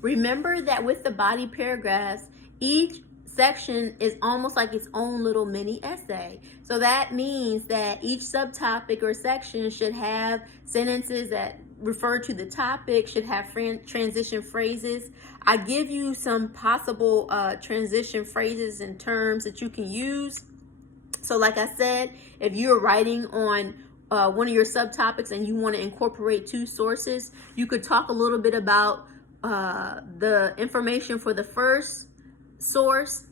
Remember that with the body paragraphs, each section is almost like its own little mini essay. So that means that each subtopic or section should have sentences that refer to the topic, should have transition phrases. I give you some possible transition phrases and terms that you can use. So like I said, if you're writing on one of your subtopics and you want to incorporate two sources, you could talk a little bit about the information for the first source,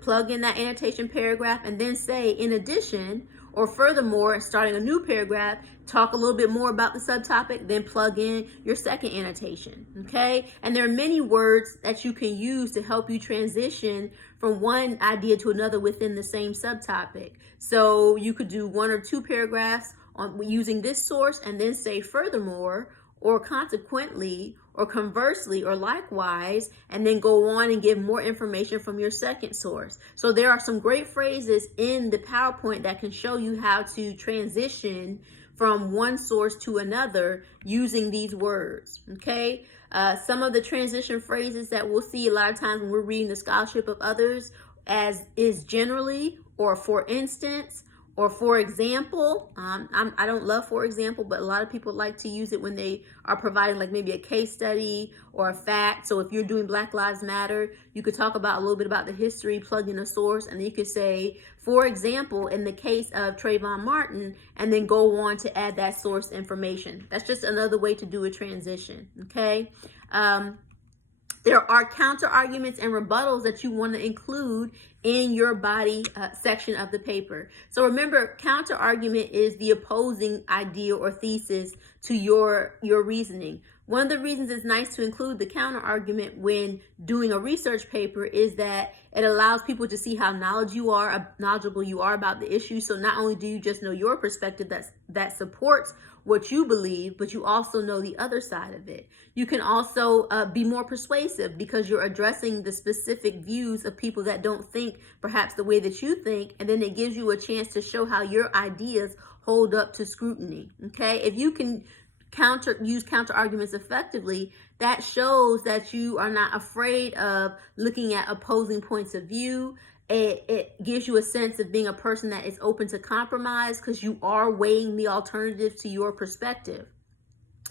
plug in that annotation paragraph, and then say, in addition, or furthermore, starting a new paragraph, talk a little bit more about the subtopic, then plug in your second annotation, okay? And there are many words that you can use to help you transition from one idea to another within the same subtopic. So you could do one or two paragraphs on using this source and then say furthermore, or consequently, or conversely, or likewise, and then go on and give more information from your second source. So there are some great phrases in the PowerPoint that can show you how to transition from one source to another using these words, okay? Some of the transition phrases that we'll see a lot of times when we're reading the scholarship of others as is generally, or for instance, or for example. I don't love for example, but a lot of people like to use it when they are providing like maybe a case study or a fact. So if you're doing Black Lives Matter, you could talk about a little bit about the history, plug in a source, and then you could say, for example, in the case of Trayvon Martin, and then go on to add that source information. That's just another way to do a transition, okay? There are counter arguments and rebuttals that you want to include in your body section of the paper. So remember, counter argument is the opposing idea or thesis to your reasoning. One of the reasons it's nice to include the counter argument when doing a research paper is that it allows people to see how knowledgeable you are about the issue. So not only do you just know your perspective that supports what you believe, but you also know the other side of it. You can also be more persuasive because you're addressing the specific views of people that don't think perhaps the way that you think, and then it gives you a chance to show how your ideas hold up to scrutiny, okay? If you can use counter arguments effectively, that shows that you are not afraid of looking at opposing points of view. It gives you a sense of being a person that is open to compromise because you are weighing the alternatives to your perspective.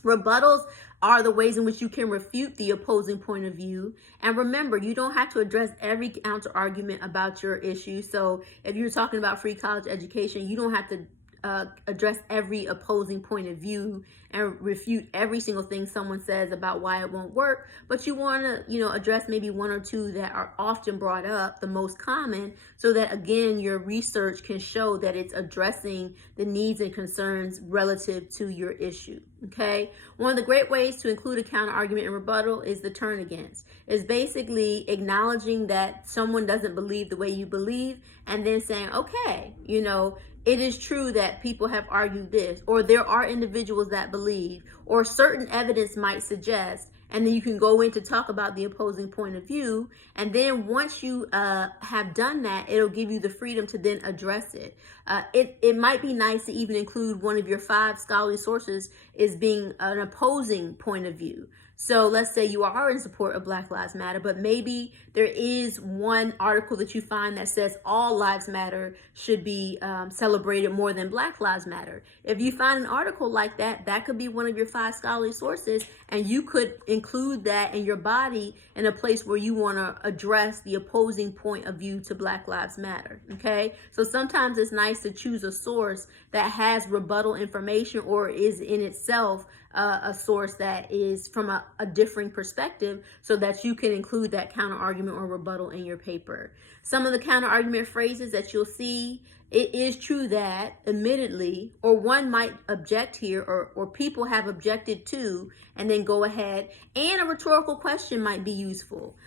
Rebuttals are the ways in which you can refute the opposing point of view. And remember, you don't have to address every counter argument about your issue. So if you're talking about free college education, you don't have to address every opposing point of view and refute every single thing someone says about why it won't work, but you want to, address maybe one or two that are often brought up, the most common, so that again, your research can show that it's addressing the needs and concerns relative to your issue, okay? One of the great ways to include a counter argument and rebuttal is the turn against. It's basically acknowledging that someone doesn't believe the way you believe and then saying, okay, it is true that people have argued this, or there are individuals that believe, or certain evidence might suggest, and then you can go in to talk about the opposing point of view. And then once you have done that, it'll give you the freedom to then address it. It might be nice to even include one of your 5 scholarly sources as being an opposing point of view. So let's say you are in support of Black Lives Matter, but maybe there is one article that you find that says all lives matter should be celebrated more than Black Lives Matter. If you find an article like that, that could be one of your 5 scholarly sources, and you could include that in your body in a place where you want to address the opposing point of view to Black Lives Matter, okay? So sometimes it's nice to choose a source that has rebuttal information or is in itself a source that is from a differing perspective so that you can include that counter argument or rebuttal in your paper. Some of the counter argument phrases that you'll see, it is true that, admittedly, or one might object here, or people have objected to, and then go ahead, and a rhetorical question might be useful.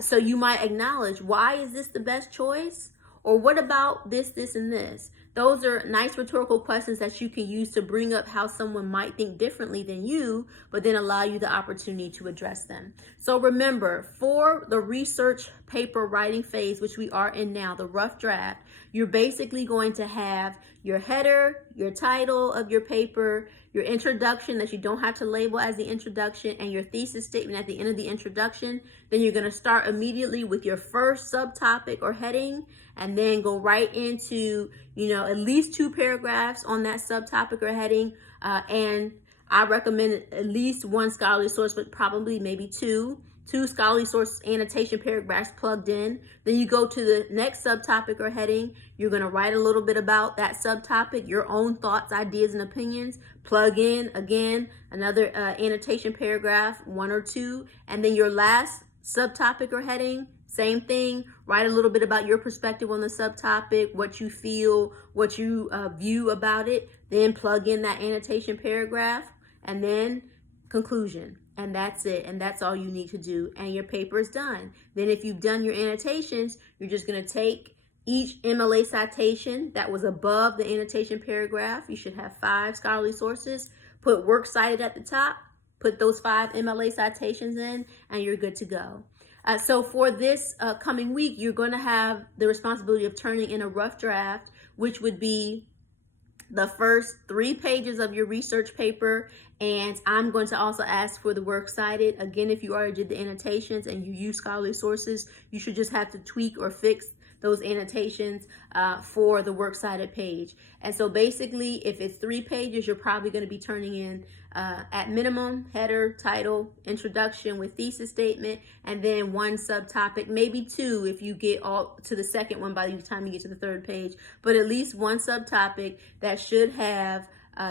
So you might acknowledge, why is this the best choice? Or what about this, this, and this? Those are nice rhetorical questions that you can use to bring up how someone might think differently than you, but then allow you the opportunity to address them. So remember, for the research paper writing phase, which we are in now, the rough draft, you're basically going to have your header, your title of your paper, your introduction that you don't have to label as the introduction, and your thesis statement at the end of the introduction. Then you're going to start immediately with your first subtopic or heading, and then go right into, at least 2 paragraphs on that subtopic or heading. And I recommend at least 1 scholarly source, but probably maybe 2 scholarly source annotation paragraphs plugged in. Then you go to the next subtopic or heading. You're going to write a little bit about that subtopic, your own thoughts, ideas, and opinions. Plug in, again, another annotation paragraph, 1 or 2. And then your last subtopic or heading, same thing. Write a little bit about your perspective on the subtopic, what you feel, what you view about it. Then plug in that annotation paragraph, and then conclusion. And that's it. And that's all you need to do. And your paper is done. Then if you've done your annotations, you're just going to take each MLA citation that was above the annotation paragraph. You should have 5 scholarly sources. Put works cited at the top. Put those 5 MLA citations in, and you're good to go. So for this coming week, you're going to have the responsibility of turning in a rough draft, which would be the first 3 pages of your research paper. And I'm going to also ask for the works cited. Again, if you already did the annotations and you use scholarly sources, you should just have to tweak or fix those annotations for the works cited page. And so basically, if it's 3 pages, you're probably going to be turning in at minimum header, title, introduction with thesis statement, and then 1 subtopic, maybe 2 if you get all to the second one by the time you get to the 3rd page, but at least 1 subtopic that should have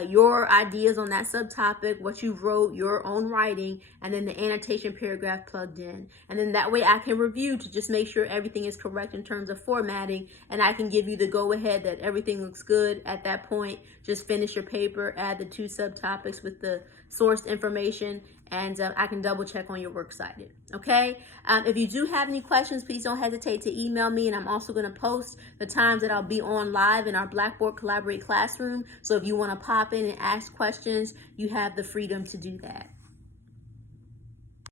your ideas on that subtopic, what you wrote, your own writing, and then the annotation paragraph plugged in. And then that way I can review to just make sure everything is correct in terms of formatting, and I can give you the go-ahead that everything looks good. At that point, just finish your paper, add the 2 subtopics with the sourced information, and I can double check on your works cited. Okay? If you do have any questions, please don't hesitate to email me, and I'm also going to post the times that I'll be on live in our Blackboard Collaborate classroom. So if you want to pop in and ask questions, you have the freedom to do that.